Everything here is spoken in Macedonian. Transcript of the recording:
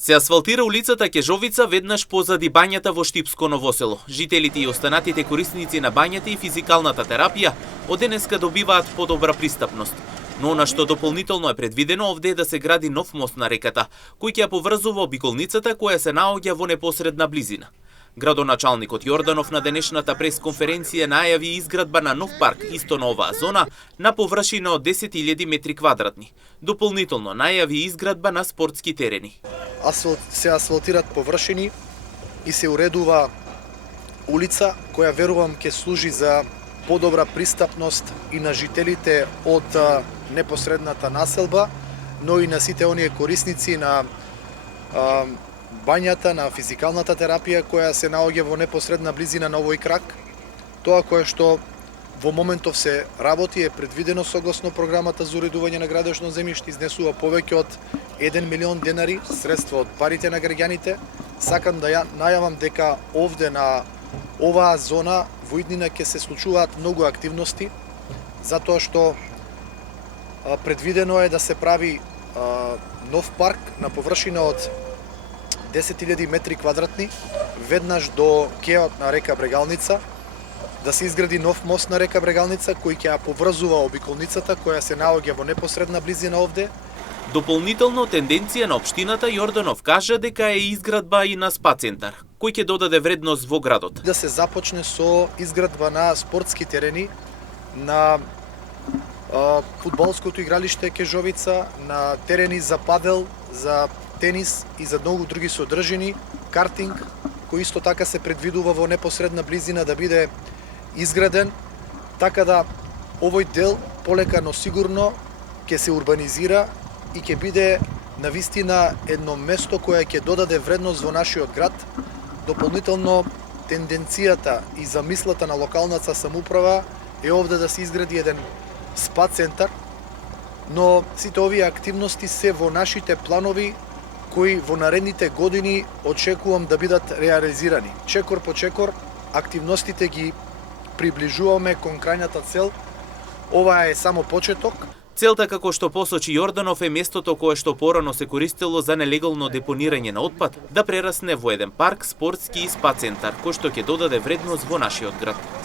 Се асфалтира улицата Кежовица веднаш позади бањата во Штипско Ново село. Жителите и останатите корисници на бањата и физикалната терапија од денеска добиваат подобра пристапност. Но она што дополнително е предвидено овде е да се гради нов мост на реката, кој ќе ја поврзува обиколницата која се наоѓа во непосредна близина. Градоначалникот Јорданов на денешната пресконференција најави изградба на нов парк исто на оваа зона на површина од 10.000 метри квадратни. Дополнително најави изградба на спортски терени. Се асфалтират површини и се уредува улица која верувам ќе служи за подобра пристапност и на жителите од непосредната населба, но и на сите оние корисници на бањата, на физикалната терапија која се наоѓа во непосредна близина на овој крак. Тоа кое што во моментов се работи е предвидено согласно програмата за уредување на градушно земјиште, изнесува повеќе од 1 милион денари средства од парите на граѓаните. Сакам да најавам дека овде на оваа зона во иднина ќе се случуваат многу активности, затоа што предвидено е да се прави нов парк на површина од 10.000 метри квадратни, веднаш до кеот на река Брегалница, да се изгради нов мост на река Брегалница кој ќе ја поврзува обиколницата која се наоѓа во непосредна близина овде. Дополнително тенденција на општината Јорданов кажа дека е изградба и на спа центар, кој ќе додаде вредност во градот. Да се започне со изградба на спортски терени, на фудбалското игралиште Кежовица, на терени за падел, за тенис и за многу други содржини, картинг, кој исто така се предвидува во непосредна близина да биде изграден, така да овој дел полека но сигурно ќе се урбанизира и ќе биде навистина едно место кое ќе додаде вредност во нашиот град. Дополнително тенденцијата и замислата на локалната самоуправа е овде да се изгради еден спа центар, но сите овие активности се во нашите планови кои во наредните години очекувам да бидат реализирани. Чекор по чекор активностите ги приближуваме кон крајната цел. Ова е само почеток. Целта, како што посочи Јорданов, е местото кое што порано се користело за нелегално депонирање на отпад да прерасне во еден парк, спортски и спа центар, кој што ќе додаде вредност во нашиот град.